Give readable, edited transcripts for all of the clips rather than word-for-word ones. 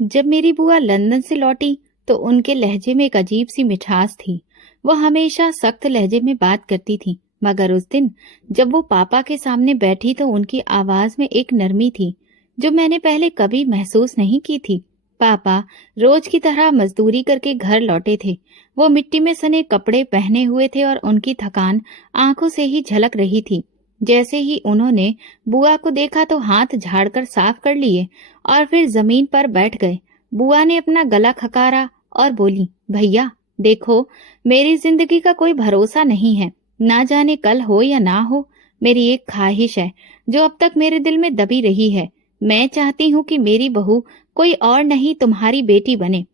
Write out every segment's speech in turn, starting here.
जब मेरी बुआ लंदन से लौटी तो उनके लहजे में एक अजीब सी मिठास थी। वो हमेशा सख्त लहजे में बात करती थी, मगर उस दिन जब वो पापा के सामने बैठी तो उनकी आवाज में एक नरमी थी जो मैंने पहले कभी महसूस नहीं की थी। पापा रोज की तरह मजदूरी करके घर लौटे थे। वो मिट्टी में सने कपड़े पहने हुए थे और उनकी थकान आंखों से ही झलक रही थी। जैसे ही उन्होंने बुआ को देखा तो हाथ झाड़कर साफ कर लिए और फिर जमीन पर बैठ गए। बुआ ने अपना गला खकारा और बोली, भैया देखो, मेरी जिंदगी का कोई भरोसा नहीं है, ना जाने कल हो या ना हो। मेरी एक ख्वाहिश है जो अब तक मेरे दिल में दबी रही है। मैं चाहती हूँ कि मेरी बहू कोई और नहीं तुम्हारी बेटी बने।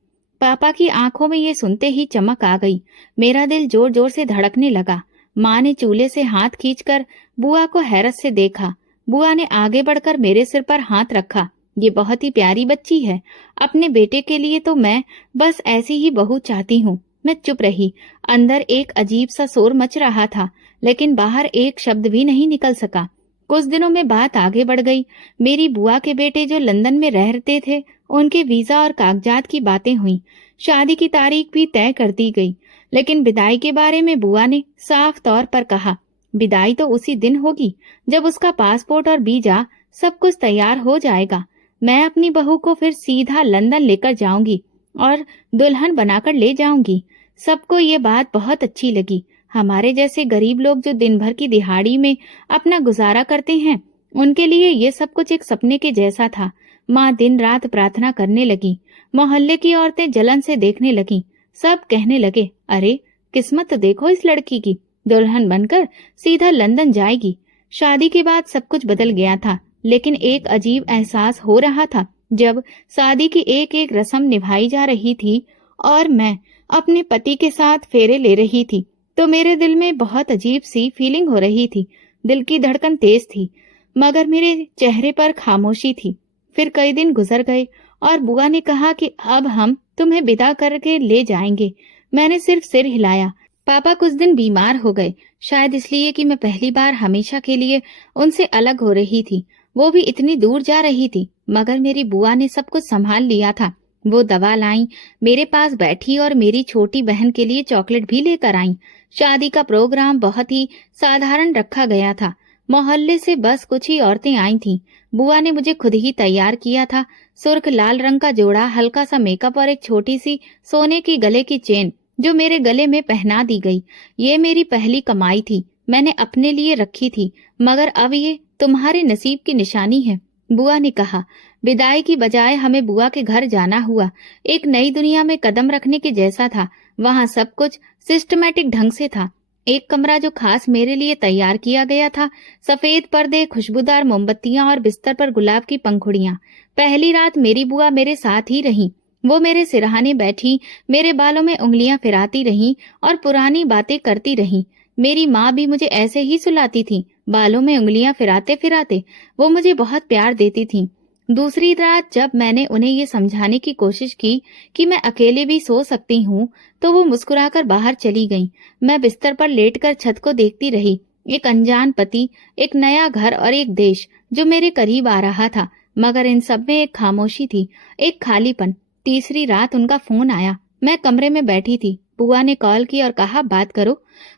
पापा की आंखों में ये सुनते ही चमक आ गई। मेरा दिल जोर जोर से धड़कने लगा। माँ ने चूल्हे से हाथ खींचकर बुआ को हैरत से देखा। बुआ ने आगे बढ़कर मेरे सिर पर हाथ रखा। ये बहुत ही प्यारी बच्ची है। अपने बेटे के लिए तो मैं बस ऐसी ही बहू चाहती हूँ। मैं चुप रही। अंदर एक अजीब सा शोर मच रहा था, लेकिन बाहर एक शब्द भी नहीं निकल सका। कुछ दिनों में बात आगे बढ़ गई। मेरी बुआ के बेटे जो लंदन में रहते थे, उनके वीजा और कागजात की बातें हुई। शादी की तारीख भी तय कर दी गई, लेकिन विदाई के बारे में बुआ ने साफ तौर पर कहा, विदाई तो उसी दिन होगी जब उसका पासपोर्ट और वीजा सब कुछ तैयार हो जाएगा। मैं अपनी बहू को फिर सीधा लंदन लेकर जाऊंगी और दुल्हन बनाकर ले जाऊंगी। सबको ये बात बहुत अच्छी लगी। हमारे जैसे गरीब लोग जो दिन भर की दिहाड़ी में अपना गुजारा करते हैं, उनके लिए ये सब कुछ एक सपने के जैसा था। माँ दिन रात प्रार्थना करने लगी। मोहल्ले की औरतें जलन से देखने लगीं। सब कहने लगे, अरे किस्मत तो देखो इस लड़की की, दुल्हन बनकर सीधा लंदन जाएगी। शादी के बाद सब कुछ बदल गया था, लेकिन एक अजीब एहसास हो रहा था। जब शादी की एक एक रस्म निभाई जा रही थी और मैं अपने पति के साथ फेरे ले रही थी, तो मेरे दिल में बहुत अजीब सी फीलिंग हो रही थी। दिल की धड़कन तेज थी, मगर मेरे चेहरे पर खामोशी थी। फिर कई दिन गुजर गए और बुआ ने कहा कि अब हम तुम्हें विदा करके ले जाएंगे। मैंने सिर्फ सिर हिलाया। पापा कुछ दिन बीमार हो गए, शायद इसलिए कि मैं पहली बार हमेशा के लिए उनसे अलग हो रही थी। वो भी इतनी दूर जा रही थी, मगर मेरी बुआ ने सब कुछ संभाल लिया था। वो दवा लाई, मेरे पास बैठी और मेरी छोटी बहन के लिए चॉकलेट भी लेकर आई। शादी का प्रोग्राम बहुत ही साधारण रखा गया था। मोहल्ले से बस कुछ ही औरतें आई थीं। बुआ ने मुझे खुद ही तैयार किया था। सुर्ख लाल रंग का जोड़ा, हल्का सा मेकअप और एक छोटी सी सोने की गले की चेन जो मेरे गले में पहना दी गई। ये मेरी पहली कमाई थी, मैंने अपने लिए रखी थी, मगर अब ये तुम्हारे नसीब की निशानी है। बुआ ने कहा। विदाई की बजाय हमें बुआ के घर जाना हुआ। एक नई दुनिया में कदम रखने के जैसा था। वहाँ सब कुछ सिस्टमैटिक ढंग से था। एक कमरा जो खास मेरे लिए तैयार किया गया था, सफेद पर्दे, खुशबूदार मोमबत्तियां और बिस्तर पर गुलाब की पंखुड़ियां। पहली रात मेरी बुआ मेरे साथ ही रही। वो मेरे सिरहाने बैठी, मेरे बालों में उंगलियां फिराती रहीं और पुरानी बातें करती रहीं। मेरी माँ भी मुझे ऐसे ही सुलाती थी, बालों में उंगलियां फिराते फिराते। वो मुझे बहुत प्यार देती थी। दूसरी रात जब मैंने उन्हें ये समझाने की कोशिश की कि मैं अकेले भी सो सकती हूँ, तो वो मुस्कुराकर बाहर चली गईं। मैं बिस्तर पर लेटकर छत को देखती रही। एक अनजान पति, एक नया घर और एक देश जो मेरे करीब आ रहा था, मगर इन सब में एक खामोशी थी, एक खालीपन। तीसरी रात उनका फोन आया। मैं कमरे में बैठी थी। बुआ ने कॉल की और कहा, बात करो,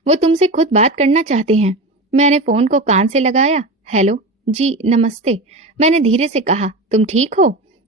वो तुमसे खुद बात करना चाहते हैं। मैंने फोन को कान से लगाया। हेलो जी, नमस्ते, मैंने धीरे से कहा। तुम ठीक हो?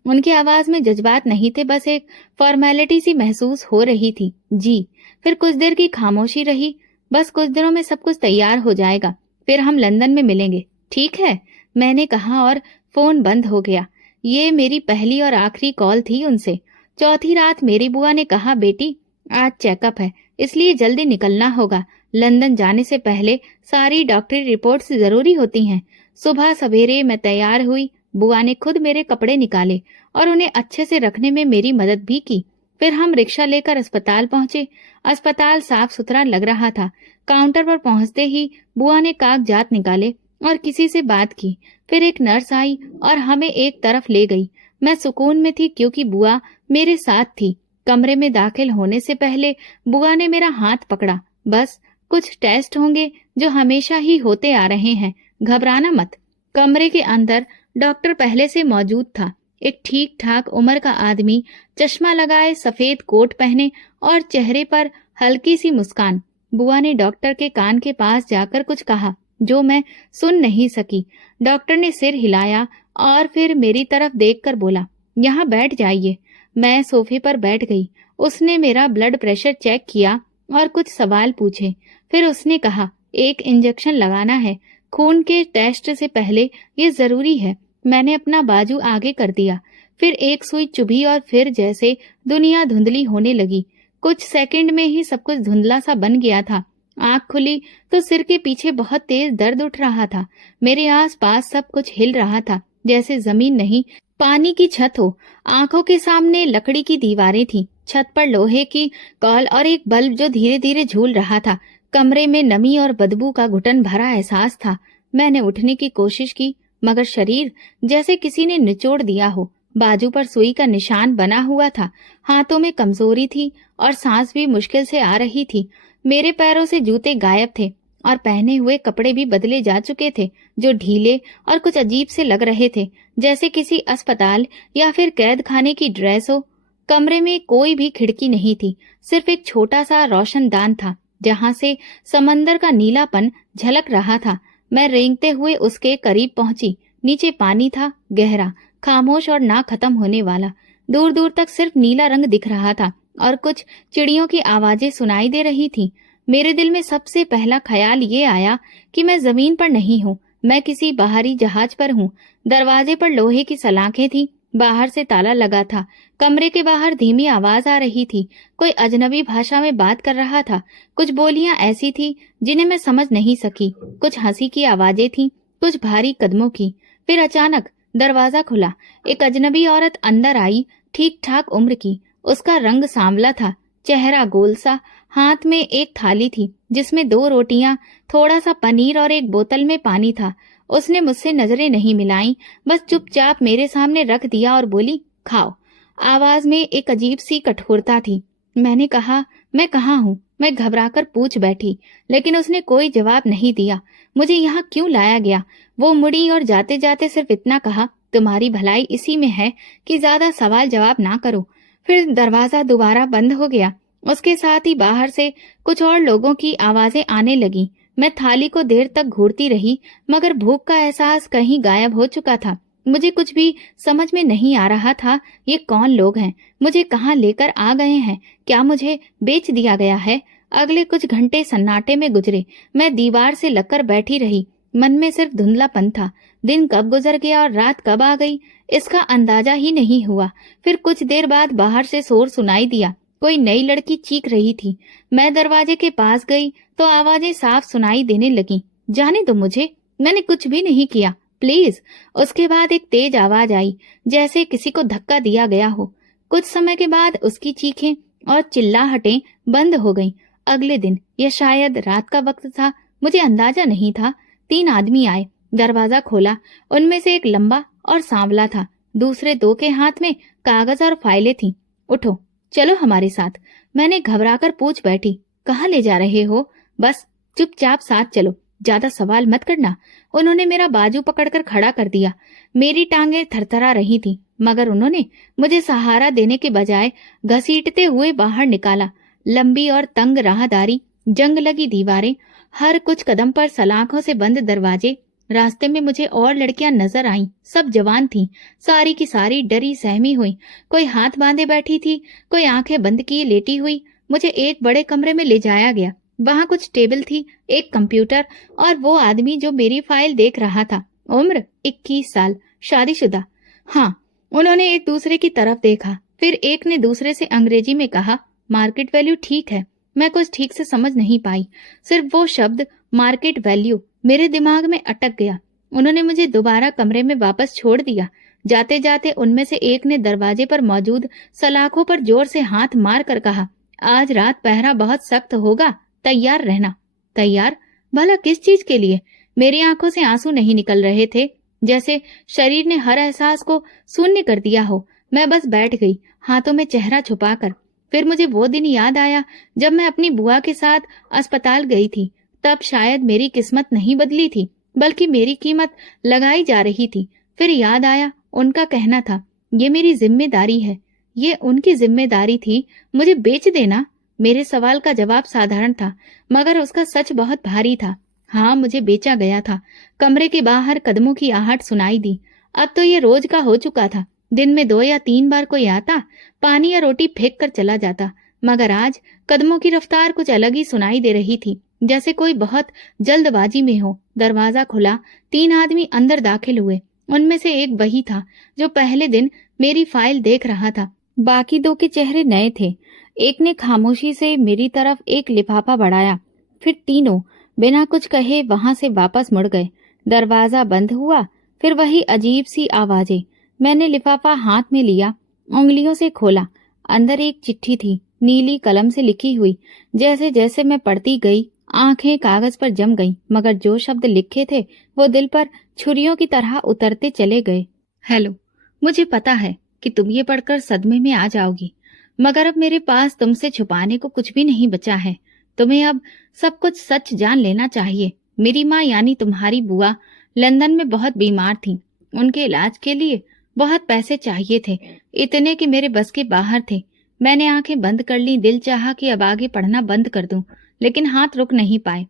उनकी आवाज में जज्बात नहीं थे, बस एक फॉर्मेलिटी सी महसूस हो रही थी। जी। फिर कुछ देर की खामोशी रही। बस कुछ दिनों में सब कुछ तैयार हो जाएगा, फिर हम लंदन में मिलेंगे, ठीक है, मैंने कहा और फोन बंद हो गया। ये मेरी पहली और आखिरी कॉल थी उनसे। चौथी रात मेरी बुआ ने कहा, बेटी आज चेकअप है, इसलिए जल्दी निकलना होगा। लंदन जाने से पहले सारी डॉक्टरी रिपोर्ट्स जरूरी होती हैं। सुबह सवेरे मैं तैयार हुई। बुआ ने खुद मेरे कपड़े निकाले और उन्हें अच्छे से रखने में मेरी मदद भी की। फिर हम रिक्शा लेकर अस्पताल पहुंचे। अस्पताल साफ सुथरा लग रहा था। काउंटर पर पहुंचते ही बुआ ने कागजात निकाले और किसी से बात की। फिर एक नर्स आई और हमें एक तरफ ले गई। मैं सुकून में थी क्योंकि बुआ मेरे साथ थी। कमरे में दाखिल होने से पहले बुआ ने मेरा हाथ पकड़ा। बस कुछ टेस्ट होंगे जो हमेशा ही होते आ रहे हैं, घबराना मत। कमरे के अंदर डॉक्टर पहले से मौजूद था। एक ठीक ठाक उम्र का आदमी, चश्मा लगाए, सफेद कोट पहने और चेहरे पर हल्की सी मुस्कान। बुआ ने डॉक्टर के कान के पास जाकर कुछ कहा जो मैं सुन नहीं सकी। डॉक्टर ने सिर हिलाया और फिर मेरी तरफ देखकर बोला, यहाँ बैठ जाइए। मैं सोफे पर बैठ गई। उसने मेरा ब्लड प्रेशर चेक किया और कुछ सवाल पूछे। फिर उसने कहा, एक इंजेक्शन लगाना है, खून के टेस्ट से पहले ये जरूरी है। मैंने अपना बाजू आगे कर दिया। फिर एक सुई चुभी और फिर जैसे दुनिया धुंधली होने लगी। कुछ सेकंड में ही सब कुछ धुंधला सा बन गया था। आंख खुली तो सिर के पीछे बहुत तेज दर्द उठ रहा था। मेरे आसपास सब कुछ हिल रहा था, जैसे जमीन नहीं पानी की छत हो। आंखों के सामने लकड़ी की दीवारें थीं, छत पर लोहे की कॉल और एक बल्ब जो धीरे धीरे झूल रहा था। कमरे में नमी और बदबू का घुटन भरा एहसास था। मैंने उठने की कोशिश की, मगर शरीर जैसे किसी ने निचोड़ दिया हो। बाजू पर सुई का निशान बना हुआ था। हाथों में कमजोरी थी और सांस भी मुश्किल से आ रही थी। मेरे पैरों से जूते गायब थे और पहने हुए कपड़े भी बदले जा चुके थे, जो ढीले और कुछ अजीब से लग रहे थे, जैसे किसी अस्पताल या फिर कैद खाने की ड्रेस हो। कमरे में कोई भी खिड़की नहीं थी, सिर्फ एक छोटा सा रोशनदान था जहां से समंदर का नीलापन झलक रहा था। मैं रेंगते हुए उसके करीब पहुंची। नीचे पानी था, गहरा, खामोश और ना खत्म होने वाला। दूर दूर तक सिर्फ नीला रंग दिख रहा था और कुछ चिड़ियों की आवाजें सुनाई दे रही थी। मेरे दिल में सबसे पहला ख्याल ये आया कि मैं जमीन पर नहीं हूँ, मैं किसी बाहरी जहाज पर हूँ। दरवाजे पर लोहे की सलाखें थी, बाहर से ताला लगा था। कमरे के बाहर धीमी आवाज आ रही थी, कोई अजनबी भाषा में बात कर रहा था। कुछ बोलियां ऐसी थी जिन्हें मैं समझ नहीं सकी। कुछ हंसी की आवाजें थीं, कुछ भारी कदमों की। फिर अचानक दरवाजा खुला। एक अजनबी औरत अंदर आई, ठीक ठाक उम्र की। उसका रंग सांवला था, चेहरा गोल सा। हाथ में एक थाली थी जिसमें 2 रोटियां, थोड़ा सा पनीर और एक बोतल में पानी था। उसने मुझसे नजरें नहीं मिलाई, बस चुपचाप मेरे सामने रख दिया और बोली, खाओ। आवाज में एक अजीब सी कठोरता थी। मैंने कहा, मैं कहाँ हूँ? मैं घबराकर पूछ बैठी, लेकिन उसने कोई जवाब नहीं दिया। मुझे यहाँ क्यों लाया गया? वो मुड़ी और जाते जाते सिर्फ इतना कहा, तुम्हारी भलाई इसी में है कि ज्यादा सवाल जवाब ना करो। फिर दरवाजा दोबारा बंद हो गया। उसके साथ ही बाहर से कुछ और लोगों की आवाजें आने लगी। मैं थाली को देर तक घूरती रही, मगर भूख का एहसास कहीं गायब हो चुका था। मुझे कुछ भी समझ में नहीं आ रहा था। ये कौन लोग हैं? मुझे कहाँ लेकर आ गए हैं? क्या मुझे बेच दिया गया है? अगले कुछ घंटे सन्नाटे में गुजरे। मैं दीवार से लगकर बैठी रही। मन में सिर्फ धुंधलापन था। दिन कब गुजर गया और रात कब आ गई, इसका अंदाजा ही नहीं हुआ। फिर कुछ देर बाद बाहर से शोर सुनाई दिया। कोई नई लड़की चीख रही थी। मैं दरवाजे के पास गई तो आवाजें साफ सुनाई देने लगी। जाने दो मुझे, मैंने कुछ भी नहीं किया, प्लीज। उसके बाद एक तेज आवाज आई, जैसे किसी को धक्का दिया गया हो। कुछ समय के बाद उसकी चीखें और चिल्लाहटें बंद हो गईं। अगले दिन, या शायद रात का वक्त था, मुझे अंदाजा नहीं था, 3 आदमी आए। दरवाजा खोला। उनमें से एक लंबा और सांवला था, दूसरे 2 के हाथ में कागज और फाइलें थीं। उठो, चलो हमारे साथ। मैंने घबराकर पूछ बैठी, कहाँ ले जा रहे हो? बस चुपचाप साथ चलो, ज्यादा सवाल मत करना। उन्होंने मेरा बाजू पकड़कर खड़ा कर दिया। मेरी टांगें थरथरा रही थी, मगर उन्होंने मुझे सहारा देने के बजाय घसीटते हुए बाहर निकाला। लंबी और तंग राहदारी, जंग लगी दीवारें, हर कुछ कदम पर सलाखों से बंद दरवाजे। रास्ते में मुझे और लड़कियां नजर आईं, सब जवान थीं, सारी की सारी डरी सहमी हुई। कोई हाथ बांधे बैठी थी, कोई आंखें बंद किए लेटी हुई। मुझे एक बड़े कमरे में ले जाया गया। वहां कुछ टेबल थी, एक कंप्यूटर और वो आदमी जो मेरी फाइल देख रहा था। उम्र 21 साल, शादीशुदा। हाँ, उन्होंने एक दूसरे की तरफ देखा। फिर एक ने दूसरे से अंग्रेजी में कहा, मार्केट वैल्यू ठीक है। मैं कुछ ठीक से समझ नहीं पाई, सिर्फ वो शब्द मार्केट वैल्यू मेरे दिमाग में अटक गया। उन्होंने मुझे दोबारा कमरे में वापस छोड़ दिया। जाते जाते उनमें से एक ने दरवाजे पर मौजूद सलाखों पर जोर से हाथ मार कर कहा, आज रात पहरा बहुत सख्त होगा, तैयार रहना। तैयार? भला किस चीज के लिए? मेरी आंखों से आंसू नहीं निकल रहे थे, जैसे शरीर ने हर एहसास को शून्य कर दिया हो। मैं बस बैठ गई, हाथों में चेहरा छुपाकर। फिर मुझे वो दिन याद आया जब मैं अपनी बुआ के साथ अस्पताल गई थी। तब शायद मेरी किस्मत नहीं बदली थी, बल्कि मेरी कीमत लगाई जा रही थी। फिर याद आया उनका कहना था, ये मेरी जिम्मेदारी है। ये उनकी जिम्मेदारी थी मुझे बेच देना। मेरे सवाल का जवाब साधारण था, मगर उसका सच बहुत भारी था। हाँ, मुझे बेचा गया था। कमरे के बाहर कदमों की आहट सुनाई दी। अब तो ये रोज का हो चुका था। दिन में 2 या 3 बार कोई आता, पानी या रोटी फेंक कर चला जाता, मगर आज कदमों की रफ्तार कुछ अलग ही सुनाई दे रही थी, जैसे कोई बहुत जल्दबाजी में हो। दरवाजा खुला, 3 आदमी अंदर दाखिल हुए। उनमें से एक वही था जो पहले दिन मेरी फाइल देख रहा था। बाकी 2 के चेहरे नए थे। एक ने खामोशी से मेरी तरफ एक लिफाफा बढ़ाया, फिर तीनों बिना कुछ कहे वहां से वापस मुड़ गए। दरवाजा बंद हुआ, फिर वही अजीब सी आवाजें। मैंने लिफाफा हाथ में लिया, उंगलियों से खोला। अंदर एक चिट्ठी थी, नीली कलम से लिखी हुई। जैसे जैसे मैं पढ़ती गई, आंखें कागज पर जम गईं, मगर जो शब्द लिखे थे वो दिल पर छुरियों की तरह उतरते चले गए। हेलो, मुझे पता है कि तुम ये पढ़कर सदमे में आ जाओगी, मगर अब मेरे पास तुमसे छुपाने को कुछ भी नहीं बचा है। तुम्हें अब सब कुछ सच जान लेना चाहिए। मेरी माँ यानी तुम्हारी बुआ लंदन में बहुत बीमार थी। उनके इलाज के लिए बहुत पैसे चाहिए थे, इतने कि मेरे बस के बाहर थे। मैंने आंखें बंद कर ली। दिल चाहा कि अब आगे पढ़ना बंद कर दूं, लेकिन हाथ रुक नहीं पाए।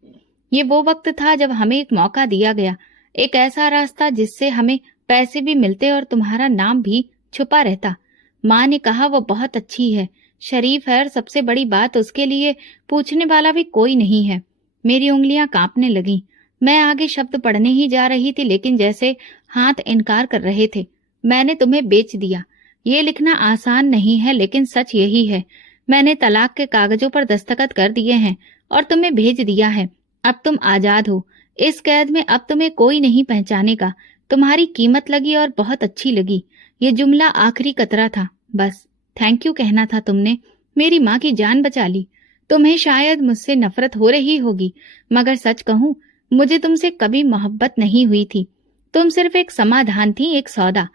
ये वो वक्त था जब हमें एक मौका दिया गया, एक ऐसा रास्ता जिससे हमें पैसे भी मिलते और तुम्हारा नाम भी छुपा रहता। माँ ने कहा वो बहुत अच्छी है, शरीफ है, और सबसे बड़ी बात उसके लिए पूछने वाला भी कोई नहीं है। मेरी उंगलियां कांपने लगीं। मैं आगे शब्द पढ़ने ही जा रही थी, लेकिन जैसे हाथ इनकार कर रहे थे। मैंने तुम्हें बेच दिया। ये लिखना आसान नहीं है, लेकिन सच यही है। मैंने तलाक के कागजों पर दस्तखत कर दिए हैं और तुम्हें भेज दिया है। अब तुम आजाद हो। इस कैद में अब तुम्हें कोई नहीं पहचानेगा। तुम्हारी कीमत लगी और बहुत अच्छी लगी। ये जुमला आखिरी कतरा था। बस थैंक यू कहना था तुमने। मेरी माँ की जान बचा ली। तुम्हें शायद मुझसे नफरत हो रही होगी, मगर सच कहूं, मुझे तुमसे कभी मोहब्बत नहीं हुई थी। तुम सिर्फ एक समाधान थी, एक सौदा।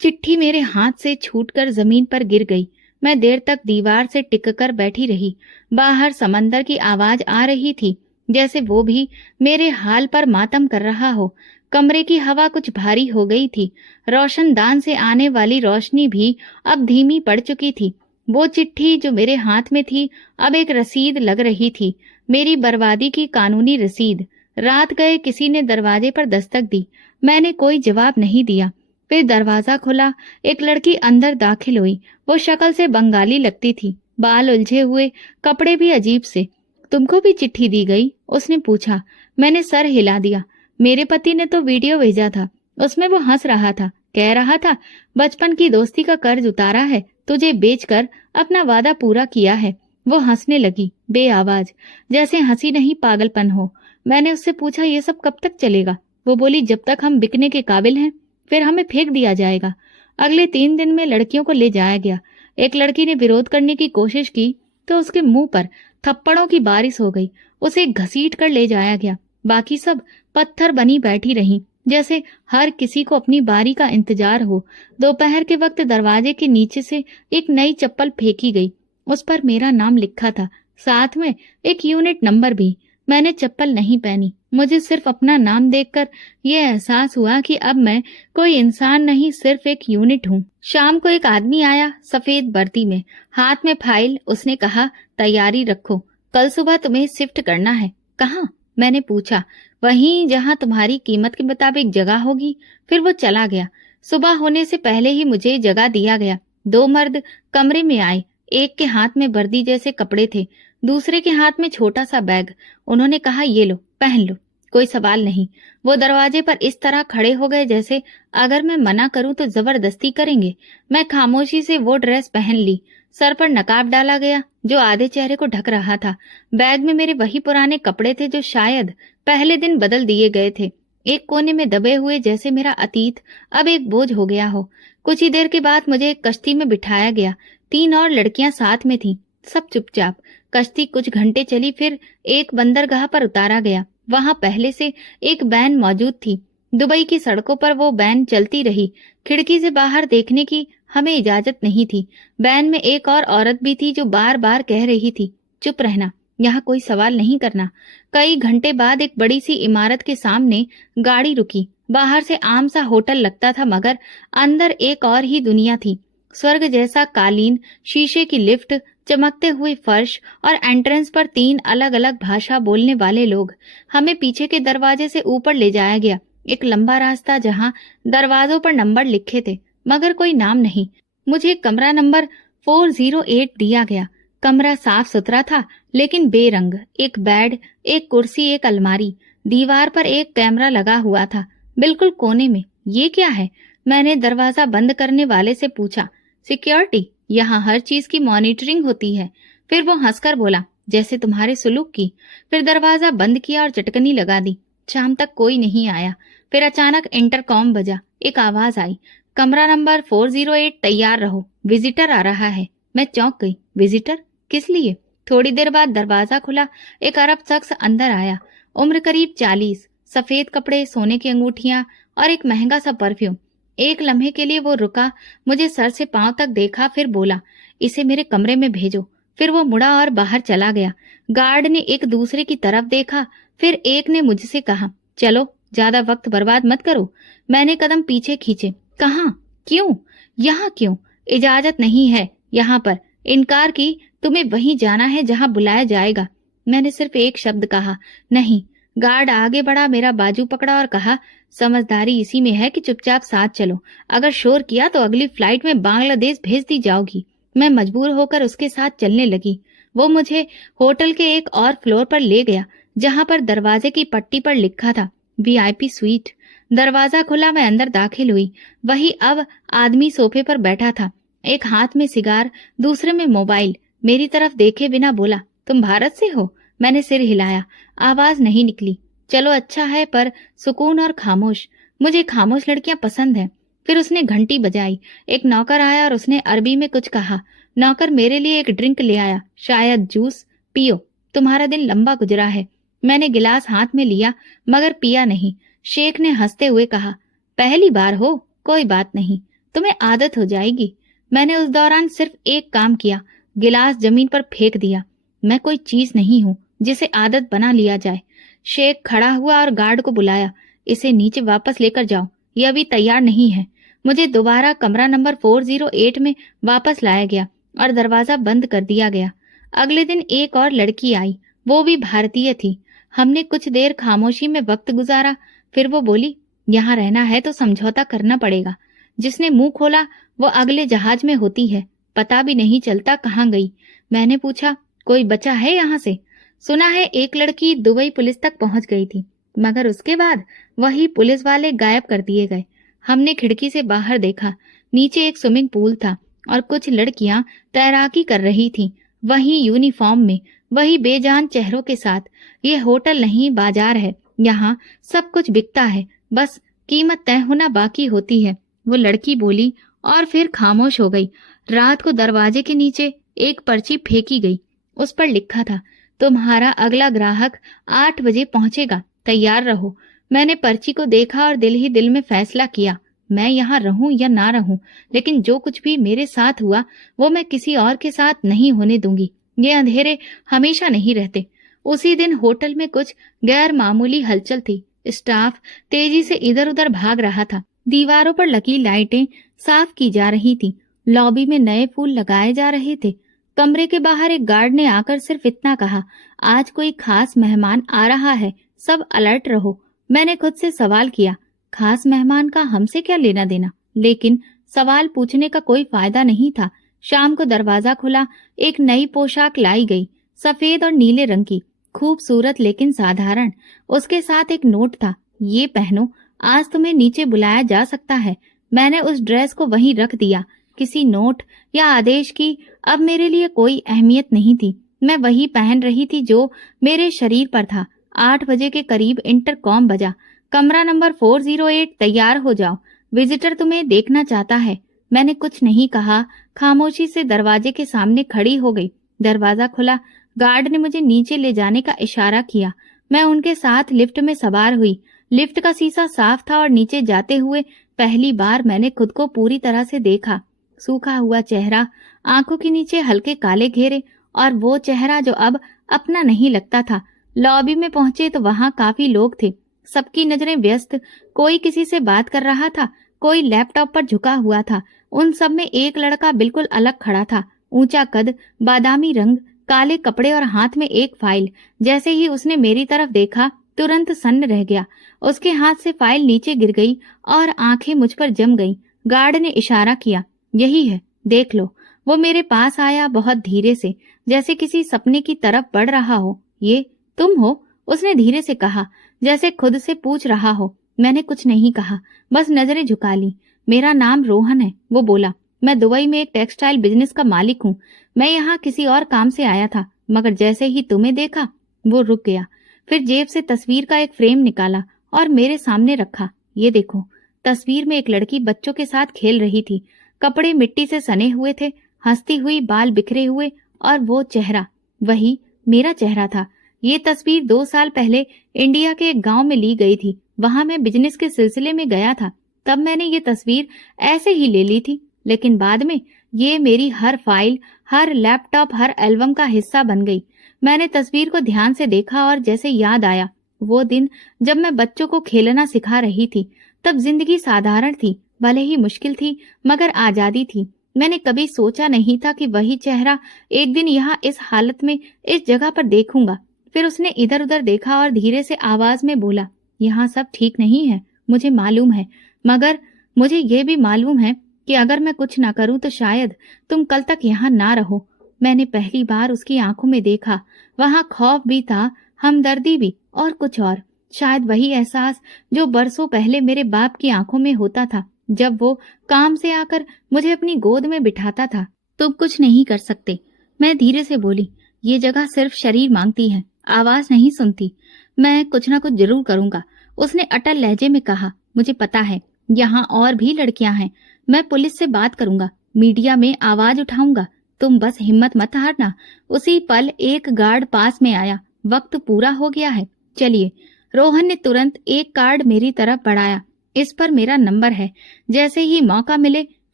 चिट्ठी मेरे हाथ से छूटकर जमीन पर गिर गई। मैं देर तक दीवार से टिककर बैठी रही। बाहर समंदर की आवाज आ रही थी, जैसे वो भी मेरे हाल पर मातम कर रहा हो। कमरे की हवा कुछ भारी हो गई थी। रोशनदान से आने वाली रोशनी भी अब धीमी पड़ चुकी थी। वो चिट्ठी जो मेरे हाथ में थी अब एक रसीद लग रही थी, मेरी बर्बादी की कानूनी रसीद। रात गए किसी ने दरवाजे पर दस्तक दी। मैंने कोई जवाब नहीं दिया। फिर दरवाजा खुला, एक लड़की अंदर दाखिल हुई। वो शक्ल से बंगाली लगती थी, बाल उलझे हुए, कपड़े भी अजीब से। तुमको भी चिट्ठी दी गई? उसने पूछा। मैंने सर हिला दिया। मेरे पति ने तो वीडियो भेजा था, उसमें वो हंस रहा था, कह रहा था बचपन की दोस्ती का कर्ज उतारा है, तुझे बेचकर अपना वादा पूरा किया है। वो हंसने लगी, बेआवाज, जैसे हंसी नहीं पागलपन हो। मैंने उससे पूछा, ये सब कब तक चलेगा? वो बोली, जब तक हम बिकने के काबिल हैं, फिर हमें फेंक दिया जाएगा। अगले 3 दिन में लड़कियों को ले जाया गया। एक लड़की ने विरोध करने की कोशिश की तो उसके मुंह पर थप्पड़ों की बारिश हो गई। उसे घसीट कर ले जाया गया। बाकी सब पत्थर बनी बैठी रहीं, जैसे हर किसी को अपनी बारी का इंतजार हो। दोपहर के वक्त दरवाजे के नीचे से एक नई चप्पल फेंकी गई। उस पर मेरा नाम लिखा था, साथ में एक यूनिट नंबर भी। मैंने चप्पल नहीं पहनी। मुझे सिर्फ अपना नाम देखकर ये एहसास हुआ कि अब मैं कोई इंसान नहीं, सिर्फ एक यूनिट हूँ। शाम को एक आदमी आया, सफेद वर्दी में, हाथ में फाइल। उसने कहा, तैयारी रखो, कल सुबह तुम्हें शिफ्ट करना है। कहाँ? मैंने पूछा। वहीं जहाँ तुम्हारी कीमत के मुताबिक जगह होगी। फिर वो चला गया। सुबह होने से पहले ही मुझे जगह दिया गया। 2 मर्द कमरे में आए। एक के हाथ में वर्दी जैसे कपड़े थे, दूसरे के हाथ में छोटा सा बैग। उन्होंने कहा, ये लो, पहन लो। कोई सवाल नहीं। वो दरवाजे पर इस तरह खड़े हो गए जैसे अगर मैं मना करूं तो जबरदस्ती करेंगे। मैं खामोशी से वो ड्रेस पहन ली। सर पर नकाब डाला गया जो आधे चेहरे को ढक रहा था। बैग में मेरे वही पुराने कपड़े थे जो शायद पहले दिन बदल दिए गए थे, एक कोने में दबे हुए, जैसे मेरा अतीत अब एक बोझ हो गया हो। कुछ ही देर के बाद मुझे एक कश्ती में बिठाया गया। 3 और लड़कियां साथ में थीं। सब चुपचाप। कश्ती कुछ घंटे चली, फिर एक बंदरगाह पर उतारा गया। वहां पहले से एक वैन मौजूद थी। दुबई की सड़कों पर वो वैन चलती रही। खिड़की से बाहर देखने की हमें इजाजत नहीं थी। वैन में एक और औरत भी थी जो बार बार कह रही थी, चुप रहना, यहाँ कोई सवाल नहीं करना। कई घंटे बाद एक बड़ी सी इमारत के सामने गाड़ी रुकी। बाहर से आम सा होटल लगता था, मगर अंदर एक और ही दुनिया थी। स्वर्ग जैसा कालीन, शीशे की लिफ्ट, चमकते हुए फर्श और एंट्रेंस पर 3 अलग अलग भाषा बोलने वाले लोग। हमें पीछे के दरवाजे से ऊपर ले जाया गया। एक लंबा रास्ता जहाँ दरवाजों पर नंबर लिखे थे, मगर कोई नाम नहीं। मुझे कमरा नंबर 408 दिया गया। कमरा साफ सुथरा था, लेकिन बेरंग। एक बेड, एक कुर्सी, एक अलमारी। दीवार पर एक कैमरा लगा हुआ था, बिल्कुल कोने में। ये क्या है? मैंने दरवाजा बंद करने वाले से पूछा। सिक्योरिटी, यहाँ हर चीज की मॉनिटरिंग होती है। फिर वो हंसकर बोला, जैसे तुम्हारे सुलूक की। फिर दरवाजा बंद किया और चटकनी लगा दी। शाम तक कोई नहीं आया। फिर अचानक इंटरकॉम बजा। एक आवाज आई, कमरा नंबर 408 तैयार रहो, विजिटर आ रहा है। मैं चौंक गई। विजिटर? किस लिए? थोड़ी देर बाद दरवाजा खुला। एक अरब शख्स अंदर आया। उम्र करीब 40, सफेद कपड़े, सोने की अंगूठियां और एक महंगा सा परफ्यूम। एक लम्हे के लिए वो रुका, मुझे सर से पांव तक देखा, फिर बोला, इसे मेरे कमरे में भेजो। फिर वो मुड़ा और बाहर चला गया। गार्ड ने एक दूसरे की तरफ देखा। फिर एक ने मुझसे कहा, चलो, ज्यादा वक्त बर्बाद मत करो। मैंने कदम पीछे खींचे। कहाँ? क्यों? यहाँ क्यों? इजाजत नहीं है यहाँ पर। इनकार की। तुम्हें वहीं जाना है जहाँ बुलाया जाएगा। मैंने सिर्फ एक शब्द कहा, नहीं। गार्ड आगे बढ़ा, मेरा बाजू पकड़ा और कहा, समझदारी इसी में है कि चुपचाप साथ चलो। अगर शोर किया तो अगली फ्लाइट में बांग्लादेश भेज दी जाओगी। मैं मजबूर होकर उसके साथ चलने लगी। वो मुझे होटल के एक और फ्लोर पर ले गया, जहाँ पर दरवाजे की पट्टी पर लिखा था VIP स्वीट। दरवाजा खुला, मैं अंदर दाखिल हुई। वही अब आदमी सोफे पर बैठा था, एक हाथ में सिगार, दूसरे में मोबाइल। मेरी तरफ देखे बिना बोला, तुम भारत से हो? मैंने सिर हिलाया। आवाज नहीं निकली। चलो अच्छा है, पर सुकून और खामोश। मुझे खामोश लड़कियां पसंद हैं। फिर उसने घंटी बजाई। एक नौकर आया और उसने अरबी में कुछ कहा। नौकर मेरे लिए एक ड्रिंक ले आया, शायद जूस। पियो, तुम्हारा दिन लंबा गुजरा है। मैंने गिलास हाथ में लिया, मगर पिया नहीं। शेख ने हंसते हुए कहा, पहली बार हो, कोई बात नहीं, तुम्हें आदत हो जाएगी। मैंने उस दौरान सिर्फ एक काम किया, गिलास जमीन पर फेंक दिया। मैं कोई चीज नहीं हूँ जिसे आदत बना लिया जाए। शेख खड़ा हुआ और गार्ड को बुलाया, इसे नीचे वापस लेकर जाओ, यह अभी तैयार नहीं है। मुझे दोबारा कमरा नंबर 408 में वापस लाया गया और दरवाजा बंद कर दिया गया। अगले दिन एक और लड़की आई, वो भी भारतीय थी। हमने कुछ देर खामोशी में वक्त गुजारा। फिर वो बोली, यहाँ रहना है तो समझौता करना पड़ेगा। जिसने मुंह खोला वो अगले जहाज में होती है, पता भी नहीं चलता कहाँ गई। मैंने पूछा, कोई बचा है यहाँ से? सुना है एक लड़की दुबई पुलिस तक पहुंच गई थी, मगर उसके बाद वही पुलिस वाले गायब कर दिए गए। हमने खिड़की से बाहर देखा। नीचे एक स्विमिंग पूल था और कुछ लड़कियां तैराकी कर रही थीं, वही यूनिफॉर्म में, वही बेजान चेहरों के साथ। ये होटल नहीं, बाजार है। यहाँ सब कुछ बिकता है, बस कीमत तय होना बाकी होती है। वो लड़की बोली और फिर खामोश हो गई। रात को दरवाजे के नीचे एक पर्ची फेंकी गई। उस पर लिखा था, तुम्हारा अगला ग्राहक 8 बजे पहुंचेगा, तैयार रहो। मैंने पर्ची को देखा और दिल ही दिल में फैसला किया, मैं यहाँ रहूं या ना रहूं, लेकिन जो कुछ भी मेरे साथ हुआ वो मैं किसी और के साथ नहीं होने दूंगी। ये अंधेरे हमेशा नहीं रहते। उसी दिन होटल में कुछ गैर मामूली हलचल थी। स्टाफ तेजी से इधर उधर भाग रहा था। दीवारों पर लगी लाइटें साफ की जा रही थी। लॉबी में नए फूल लगाए जा रहे थे। कमरे के बाहर एक गार्ड ने आकर सिर्फ इतना कहा, आज कोई खास मेहमान आ रहा है, सब अलर्ट रहो। मैंने खुद से सवाल किया, खास मेहमान का हमसे क्या लेना देना? लेकिन सवाल पूछने का कोई फायदा नहीं था। शाम को दरवाजा खुला। एक नई पोशाक लाई गई, सफेद और नीले रंग की, खूबसूरत लेकिन साधारण। उसके साथ एक नोट था, ये पहनो, आज तुम्हें नीचे बुलाया जा सकता है। मैंने उस ड्रेस को वहीं रख दिया। किसी नोट या आदेश की अब मेरे लिए कोई अहमियत नहीं थी। मैं वही पहन रही थी जो मेरे शरीर पर था। 8 बजे के करीब इंटरकॉम बजा, कमरा नंबर 408 तैयार हो जाओ, विजिटर तुम्हें देखना चाहता है। मैंने कुछ नहीं कहा, खामोशी से दरवाजे के सामने खड़ी हो गई। दरवाजा खुला। गार्ड ने मुझे नीचे ले जाने का इशारा किया। मैं उनके साथ लिफ्ट में सवार हुई। लिफ्ट का शीशा साफ था और नीचे जाते हुए पहली बार मैंने खुद को पूरी तरह से देखा। सूखा हुआ चेहरा, आंखों के नीचे हल्के काले घेरे, और वो चेहरा जो अब अपना नहीं लगता था। लॉबी में पहुंचे तो वहां काफी लोग थे। सबकी नजरें व्यस्त, कोई किसी से बात कर रहा था, कोई लैपटॉप पर झुका हुआ था। उन सब में एक लड़का बिल्कुल अलग खड़ा था। ऊंचा कद, बादामी रंग, काले कपड़े और हाथ में एक फाइल। जैसे ही उसने मेरी तरफ देखा तुरंत सन्न रह गया। उसके हाथ से फाइल नीचे गिर गई और आंखें मुझ पर जम गईं। गार्ड ने इशारा किया, यही है, देख लो। वो मेरे पास आया, बहुत धीरे से, जैसे किसी सपने की तरफ बढ़ रहा हो। ये तुम हो? उसने धीरे से कहा, जैसे खुद से पूछ रहा हो। मैंने कुछ नहीं कहा, बस नजरें झुका ली। मेरा नाम रोहन है, वो बोला। मैं दुबई में एक टेक्सटाइल बिजनेस का मालिक हूँ। मैं यहाँ किसी और काम से आया था, मगर जैसे ही तुम्हें देखा वो रुक गया। फिर जेब से तस्वीर का एक फ्रेम निकाला और मेरे सामने रखा। ये देखो। तस्वीर में एक लड़की बच्चों के साथ खेल रही थी। कपड़े मिट्टी से सने हुए थे, हंसती हुई, बाल बिखरे हुए, और वो चेहरा वही मेरा चेहरा था। ये तस्वीर 2 साल पहले इंडिया के एक गांव में ली गई थी। वहां मैं बिजनेस के सिलसिले में गया था। तब मैंने ये तस्वीर ऐसे ही ले ली थी, लेकिन बाद में ये मेरी हर फाइल, हर लैपटॉप, हर एल्बम का हिस्सा बन गई। मैंने तस्वीर को ध्यान से देखा और जैसे याद आया वो दिन जब मैं बच्चों को खेलना सिखा रही थी। तब जिंदगी साधारण थी, भले ही मुश्किल थी, मगर आजादी थी। मैंने कभी सोचा नहीं था कि वही चेहरा एक दिन यहाँ इस हालत में, इस जगह पर देखूंगा। फिर उसने इधर उधर देखा और धीरे से आवाज में बोला, यहाँ सब ठीक नहीं है, मुझे मालूम है, मगर मुझे ये भी मालूम है कि अगर मैं कुछ ना करूं तो शायद तुम कल तक यहाँ ना रहो। मैंने पहली बार उसकी आंखों में देखा। वहां खौफ भी था, हमदर्दी भी, और कुछ और। शायद वही एहसास जो बरसों पहले मेरे बाप की आंखों में होता था, जब वो काम से आकर मुझे अपनी गोद में बिठाता था। तुम कुछ नहीं कर सकते, मैं धीरे से बोली। ये जगह सिर्फ शरीर मांगती है, आवाज नहीं सुनती। मैं कुछ ना कुछ जरूर करूंगा, उसने अटल लहजे में कहा। मुझे पता है यहाँ और भी लड़कियां हैं। मैं पुलिस से बात करूंगा, मीडिया में आवाज उठाऊंगा। तुम बस हिम्मत मत हारना। उसी पल एक गार्ड पास में आया। वक्त पूरा हो गया है, चलिए। रोहन ने तुरंत एक कार्ड मेरी तरफ बढ़ाया। इस पर मेरा नंबर है, जैसे ही मौका मिले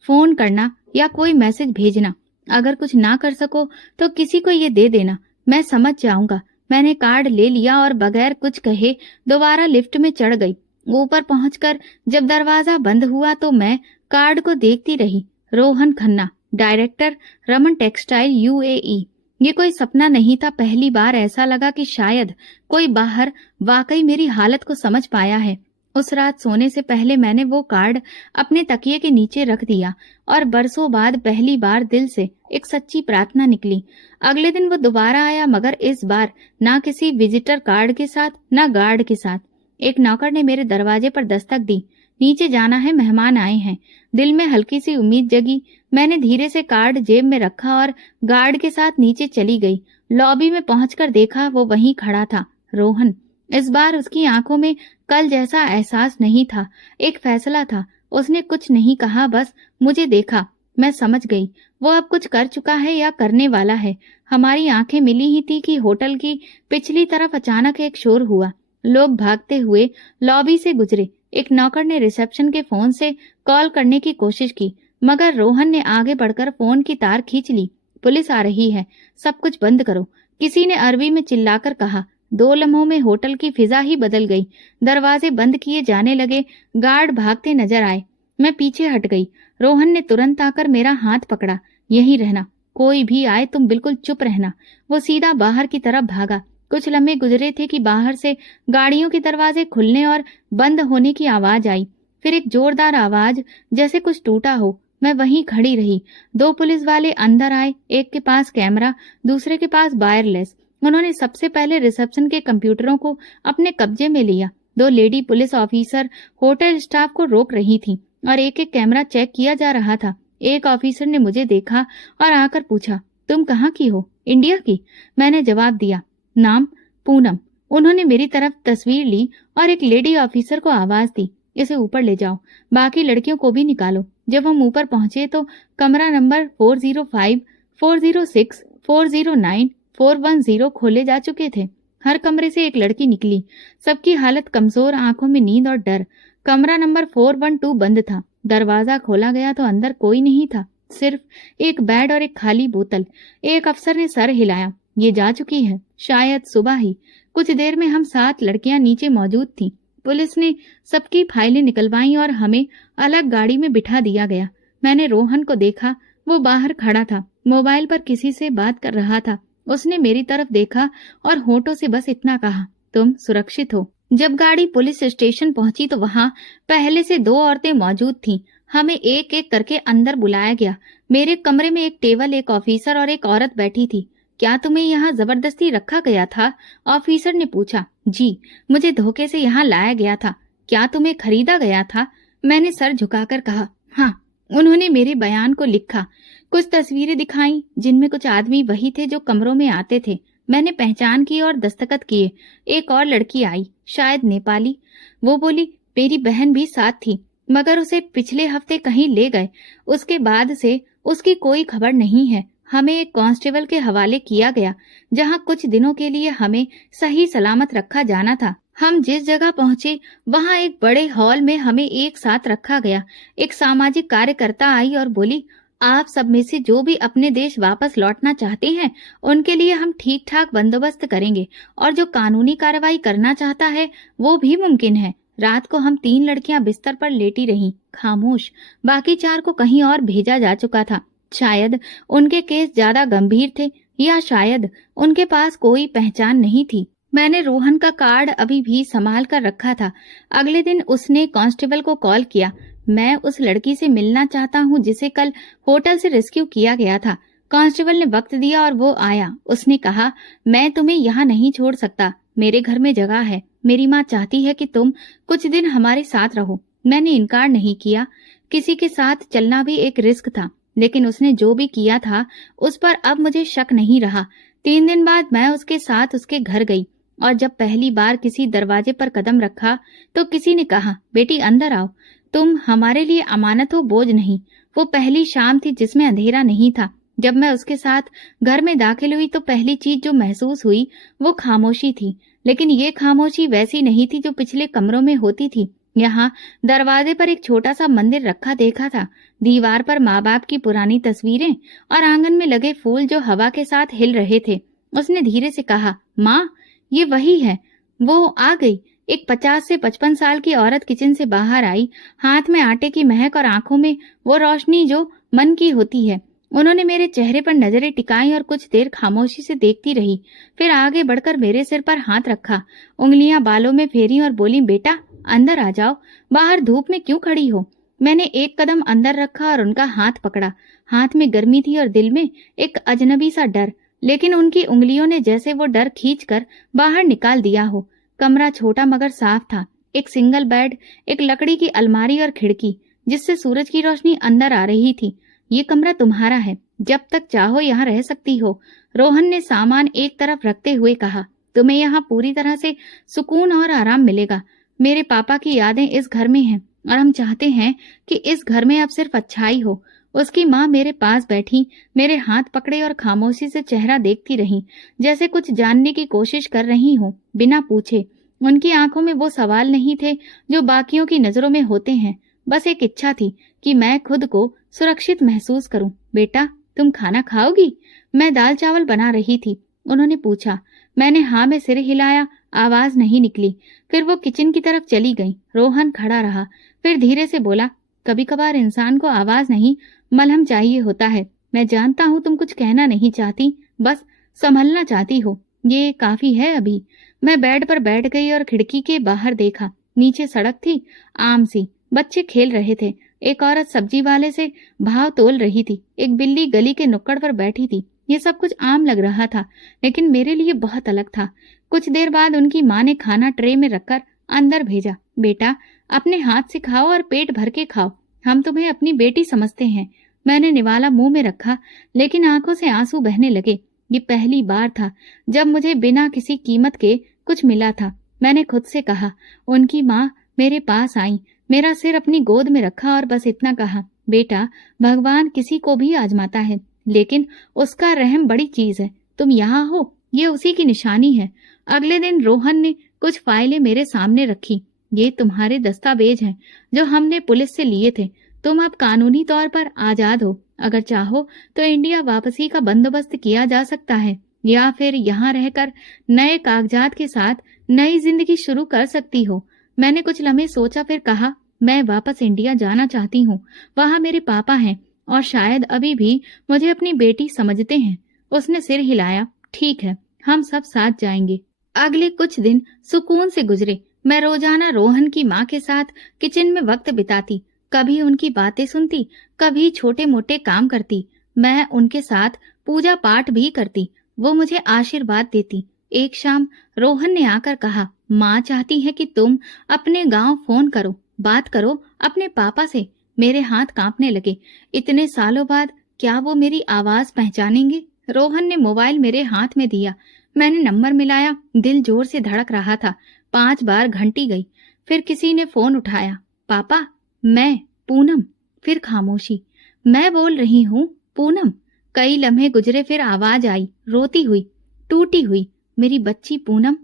फोन करना या कोई मैसेज भेजना। अगर कुछ ना कर सको तो किसी को ये दे देना, मैं समझ जाऊंगा। मैंने कार्ड ले लिया और बगैर कुछ कहे दोबारा लिफ्ट में चढ़ गई। ऊपर पहुंचकर जब दरवाजा बंद हुआ तो मैं कार्ड को देखती रही। Rohan Khanna, director, Raman textile, UAE. ये कोई सपना नहीं था। पहली बार ऐसा लगा कि शायद कोई बाहर वाकई मेरी हालत को समझ पाया है। उस रात सोने से पहले मैंने वो कार्ड अपने तकिए के नीचे रख दिया और बरसों बाद पहली बार दिल से एक सच्ची प्रार्थना निकली। अगले दिन वो दोबारा आया, मगर इस बार ना किसी विजिटर कार्ड के साथ, ना गार्ड के साथ। एक नौकर ने मेरे दरवाजे पर दस्तक दी। नीचे जाना है, मेहमान आए हैं। दिल में हल्की सी उम्मीद जगी। मैंने धीरे से कार्ड जेब में रखा और गार्ड के साथ नीचे चली गई। लॉबी में पहुंचकर देखा वो वहीं खड़ा था, रोहन। इस बार उसकी आंखों में कल जैसा एहसास नहीं था, एक फैसला था। उसने कुछ नहीं कहा, बस मुझे देखा। मैं समझ गई वो अब कुछ कर चुका है या करने वाला है। हमारी आंखें मिली ही थी कि होटल की पिछली तरफ अचानक एक शोर हुआ। लोग भागते हुए लॉबी से गुजरे। एक नौकर ने रिसेप्शन के फोन से कॉल करने की कोशिश की, मगर रोहन ने आगे बढ़कर फोन की तार खींच ली। पुलिस आ रही है, सब कुछ बंद करो, किसी ने अरबी में चिल्लाकर कहा। 2 लम्हों में होटल की फिजा ही बदल गई। दरवाजे बंद किए जाने लगे, गार्ड भागते नजर आए। मैं पीछे हट गई। रोहन ने तुरंत आकर मेरा हाथ पकड़ा। यहीं रहना, कोई भी आए तुम बिल्कुल चुप रहना। वो सीधा बाहर की तरफ भागा। कुछ लम्हे गुजरे थे कि बाहर से गाड़ियों के दरवाजे खुलने और बंद होने की आवाज आई। फिर एक जोरदार आवाज, जैसे कुछ टूटा हो। मैं वहीं खड़ी रही। 2 पुलिस वाले अंदर आए, एक के पास कैमरा, दूसरे के पास वायरलेस। उन्होंने सबसे पहले रिसेप्शन के कंप्यूटरों को अपने कब्जे में लिया। 2 lady police officer hotel staff को रोक रही थीं और एक एक कैमरा चेक किया जा रहा था। एक ऑफिसर ने मुझे देखा और आकर पूछा, तुम कहाँ की हो? इंडिया की, मैंने जवाब दिया। नाम? पूनम। उन्होंने मेरी तरफ तस्वीर ली और एक लेडी ऑफिसर को आवाज दी, इसे ऊपर ले जाओ, बाकी लड़कियों को भी निकालो। जब हम ऊपर पहुंचे तो कमरा नंबर 405, 406, 409, 410 खोले जा चुके थे। हर कमरे से एक लड़की निकली, सबकी हालत कमजोर, आंखों में नींद और डर। कमरा नंबर 412 बंद था। दरवाजा खोला गया तो अंदर कोई नहीं था, सिर्फ एक बेड और एक खाली बोतल। एक अफसर ने सर हिलाया, ये जा चुकी है, शायद सुबह ही। कुछ देर में हम 7 लड़कियां नीचे मौजूद थीं। पुलिस ने सबकी फाइलें निकलवाईं और हमें अलग गाड़ी में बिठा दिया गया। मैंने रोहन को देखा, वो बाहर खड़ा था, मोबाइल पर किसी से बात कर रहा था। उसने मेरी तरफ देखा और होठों से बस इतना कहा, तुम सुरक्षित हो। जब गाड़ी पुलिस स्टेशन पहुंची तो वहां पहले से 2 औरतें मौजूद थीं। हमें एक एक करके अंदर बुलाया गया। मेरे कमरे में एक टेबल, एक ऑफिसर और एक औरत बैठी थी। क्या तुम्हें यहाँ जबरदस्ती रखा गया था? ऑफिसर ने पूछा। जी, मुझे धोखे से यहाँ लाया गया था। क्या तुम्हें खरीदा गया था? मैंने सर झुकाकर कहा, हाँ। उन्होंने मेरे बयान को लिखा, कुछ तस्वीरें दिखाई जिनमें कुछ आदमी वही थे जो कमरों में आते थे। मैंने पहचान की और दस्तखत किए। एक और लड़की आई, शायद नेपाली। वो बोली, मेरी बहन भी साथ थी, मगर उसे पिछले हफ्ते कहीं ले गए। उसके बाद से उसकी कोई खबर नहीं है। हमें एक कांस्टेबल के हवाले किया गया, जहां कुछ दिनों के लिए हमें सही सलामत रखा जाना था। हम जिस जगह पहुंचे वहां एक बड़े हॉल में हमें एक साथ रखा गया। एक सामाजिक कार्यकर्ता आई और बोली, आप सब में से जो भी अपने देश वापस लौटना चाहते हैं उनके लिए हम ठीक ठाक बंदोबस्त करेंगे, और जो कानूनी कार्रवाई करना चाहता है वो भी मुमकिन है। रात को हम 3 लड़कियां बिस्तर पर लेटी रहीं, खामोश। बाकी 4 को कहीं और भेजा जा चुका था। शायद उनके केस ज्यादा गंभीर थे, या शायद उनके पास कोई पहचान नहीं थी। मैंने रोहन का कार्ड अभी भी संभाल कर रखा था। अगले दिन उसने कांस्टेबल को कॉल किया। मैं उस लड़की से मिलना चाहता हूँ जिसे कल होटल से रेस्क्यू किया गया था। कांस्टेबल ने वक्त दिया और वो आया। उसने कहा, मैं तुम्हें यहाँ नहीं छोड़ सकता, मेरे घर में जगह है। मेरी माँ चाहती है कि तुम कुछ दिन हमारे साथ रहो। मैंने इनकार नहीं किया। किसी के साथ चलना भी एक रिस्क था, लेकिन उसने जो भी किया था उस पर अब मुझे शक नहीं रहा। 3 दिन बाद मैं उसके साथ उसके घर गई, और जब पहली बार किसी दरवाजे पर कदम रखा तो किसी ने कहा, बेटी अंदर आओ, तुम हमारे लिए अमानत हो, बोझ नहीं। वो पहली शाम थी जिसमें अंधेरा नहीं था। जब मैं उसके साथ घर में दाखिल हुई तो पहली चीज जो महसूस हुई वो खामोशी थी। लेकिन ये खामोशी वैसी नहीं थी जो पिछले कमरों में होती थी। यहाँ दरवाजे पर एक छोटा सा मंदिर रखा देखा था, दीवार पर माँ बाप की पुरानी तस्वीरें और आंगन में लगे फूल जो हवा के साथ हिल रहे थे। उसने धीरे से कहा, माँ, ये वही है। वो आ गई। एक 50 से 55 साल की औरत किचन से बाहर आई, हाथ में आटे की महक और आंखों में वो रोशनी जो मन की होती है। उन्होंने मेरे चेहरे पर नजरें टिकाई और कुछ देर खामोशी से देखती रही। फिर आगे बढ़कर मेरे सिर पर हाथ रखा, उंगलियां बालों में फेरी और बोली, बेटा अंदर आ जाओ, बाहर धूप में क्यों खड़ी हो? मैंने एक कदम अंदर रखा और उनका हाथ पकड़ा। हाथ में गर्मी थी और दिल में एक अजनबी सा डर, लेकिन उनकी उंगलियों ने जैसे वो डर खींचकर बाहर निकाल दिया हो। कमरा छोटा मगर साफ था। एक सिंगल बेड, एक लकड़ी की अलमारी और खिड़की जिससे सूरज की रोशनी अंदर आ रही थी। ये कमरा तुम्हारा है, जब तक चाहो यहाँ रह सकती हो, रोहन ने सामान एक तरफ रखते हुए कहा। तुम्हें यहाँ पूरी तरह से सुकून और आराम मिलेगा। मेरे पापा की यादें इस घर में हैं और हम चाहते हैं कि इस घर में अब सिर्फ अच्छाई हो। उसकी माँ मेरे पास बैठी, मेरे हाथ पकड़े और खामोशी से चेहरा देखती रही, जैसे कुछ जानने की कोशिश कर रही हो, बिना पूछे। उनकी आंखों में वो सवाल नहीं थे जो बाकियों की नजरों में होते हैं, बस एक इच्छा थी कि मैं खुद को सुरक्षित महसूस करूं। बेटा, तुम खाना खाओगी? मैं दाल चावल बना रही थी। उन्होंने पूछा। मैंने हाँ में सिर हिलाया, आवाज नहीं निकली। फिर वो किचन की तरफ चली गई। रोहन खड़ा रहा, फिर धीरे से बोला, कभी कभार इंसान को आवाज नहीं, मलहम चाहिए होता है। मैं जानता हूँ तुम कुछ कहना नहीं चाहती, बस संभलना चाहती हो। ये काफी है अभी। मैं बेड पर बैठ गई और खिड़की के बाहर देखा। नीचे सड़क थी, आम सी। बच्चे खेल रहे थे। एक औरत सब्जी वाले से भाव तोल रही थी। एक बिल्ली गली के नुक्कड़ पर बैठी थी। ये सब कुछ आम लग रहा था, लेकिन मेरे लिए बहुत अलग था। कुछ देर बाद उनकी माँ ने खाना ट्रे में रखकर अंदर भेजा। बेटा, अपने हाथ से खाओ और पेट भर के खाओ, हम तुम्हें अपनी बेटी समझते हैं। मैंने निवाला मुंह में रखा, लेकिन आंखों से आंसू बहने लगे। ये पहली बार था जब मुझे बिना किसी कीमत के कुछ मिला था। मैंने खुद से कहा। उनकी माँ मेरे पास आई, मेरा सिर अपनी गोद में रखा और बस इतना कहा, बेटा, भगवान किसी को भी आजमाता है, लेकिन उसका रहम बड़ी चीज है। तुम यहाँ हो, ये उसी की निशानी है। अगले दिन रोहन ने कुछ फाइलें मेरे सामने रखी। ये तुम्हारे दस्तावेज हैं जो हमने पुलिस से लिए थे। तुम अब कानूनी तौर पर आजाद हो। अगर चाहो तो इंडिया वापसी का बंदोबस्त किया जा सकता है। या फिर यहाँ रहकर नए कागजात के साथ नई जिंदगी शुरू कर सकती हो। मैंने कुछ लम्हे सोचा, फिर कहा, मैं वापस इंडिया जाना चाहती हूँ। वहां मेरे पापा हैं और शायद अभी भी मुझे अपनी बेटी समझते हैं। उसने सिर हिलाया। ठीक है, हम सब साथ जाएंगे। अगले कुछ दिन सुकून से गुजरे। मैं रोजाना रोहन की माँ के साथ किचन में वक्त बिताती, कभी उनकी बातें सुनती, कभी छोटे मोटे काम करती। मैं उनके साथ पूजा पाठ भी करती। वो मुझे आशीर्वाद देती। एक शाम रोहन ने आकर कहा, माँ चाहती है कि तुम अपने गांव फोन करो, बात करो अपने पापा से। मेरे हाथ कांपने लगे। इतने सालों बाद क्या वो मेरी आवाज पहचानेंगे? रोहन ने मोबाइल मेरे हाथ में दिया। मैंने नंबर मिलाया। दिल जोर से धड़क रहा था। 5 बार घंटी गई। फिर किसी ने फोन उठाया। पापा, मैं पूनम। फिर खामोशी। मैं बोल रही हूँ, पूनम। कई लम्हे गुजरे, फिर आवाज आई, रोती हुई, टूटी हुई। मेरी बच्ची पूनम,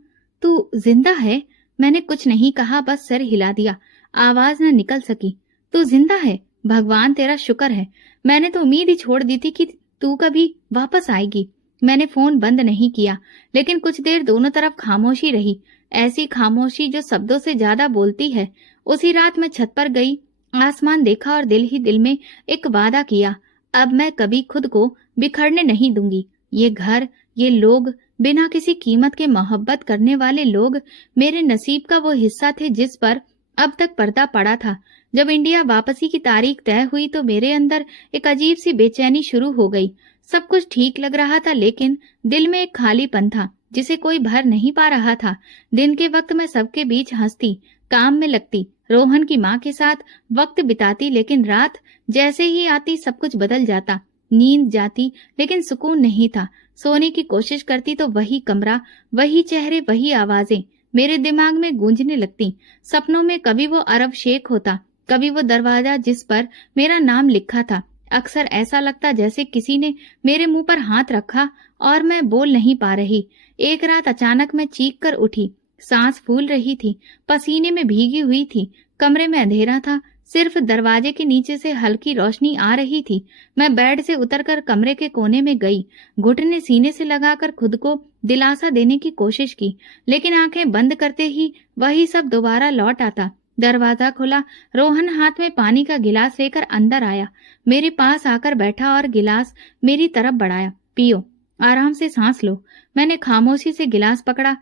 तू जिंदा है? मैंने कुछ नहीं कहा, बस सर हिला दिया। आवाज न निकल सकी। तू जिंदा है? भगवान तेरा शुक्र है। मैंने तो उम्मीद ही छोड़ दी थी कि तू कभी वापस आएगी। मैंने फोन बंद नहीं किया, लेकिन कुछ देर दोनों तरफ खामोशी रही। ऐसी खामोशी जो शब्दों से ज्यादा बोलती है। उसी रात मैं छत पर गई, आसमान देखा और दिल ही दिल में एक वादा किया, अब मैं कभी खुद को बिखरने नहीं दूंगी। ये घर, ये लोग, बिना किसी कीमत के मोहब्बत करने वाले लोग मेरे नसीब का वो हिस्सा थे जिस पर अब तक पर्दा पड़ा था। जब इंडिया वापसी की तारीख तय हुई तो मेरे अंदर एक अजीब सी बेचैनी शुरू हो गई। सब कुछ ठीक लग रहा था, लेकिन दिल में एक खालीपन था जिसे कोई भर नहीं पा रहा था। दिन के वक्त मैं सबके बीच हंसती, काम में लगती, रोहन की माँ के साथ वक्त बिताती, लेकिन रात जैसे ही आती सब कुछ बदल जाता। नींद जाती, लेकिन सुकून नहीं था। सोने की कोशिश करती तो वही कमरा, वही चेहरे, वही आवाजें मेरे दिमाग में गूंजने लगती। सपनों में कभी वो अरब शेख होता, कभी वो दरवाजा जिस पर मेरा नाम लिखा था। अक्सर ऐसा लगता जैसे किसी ने मेरे मुंह पर हाथ रखा और मैं बोल नहीं पा रही। एक रात अचानक मैं चीख कर उठी। सांस फूल रही थी, पसीने में भीगी हुई थी। कमरे में अंधेरा था, सिर्फ दरवाजे के नीचे से हल्की रोशनी आ रही थी। मैं बेड से उतरकर कमरे के कोने में गई, घुटने सीने से लगाकर खुद को दिलासा देने की कोशिश की, लेकिन आंखें बंद करते ही वही सब दोबारा लौट आता। दरवाजा खुला। रोहन हाथ में पानी का गिलास लेकर अंदर आया, मेरे पास आकर बैठा और गिलास मेरी तरफ बढ़ाया। पियो, आराम से सांस लो। मैंने खामोशी से गिलास पकड़ा।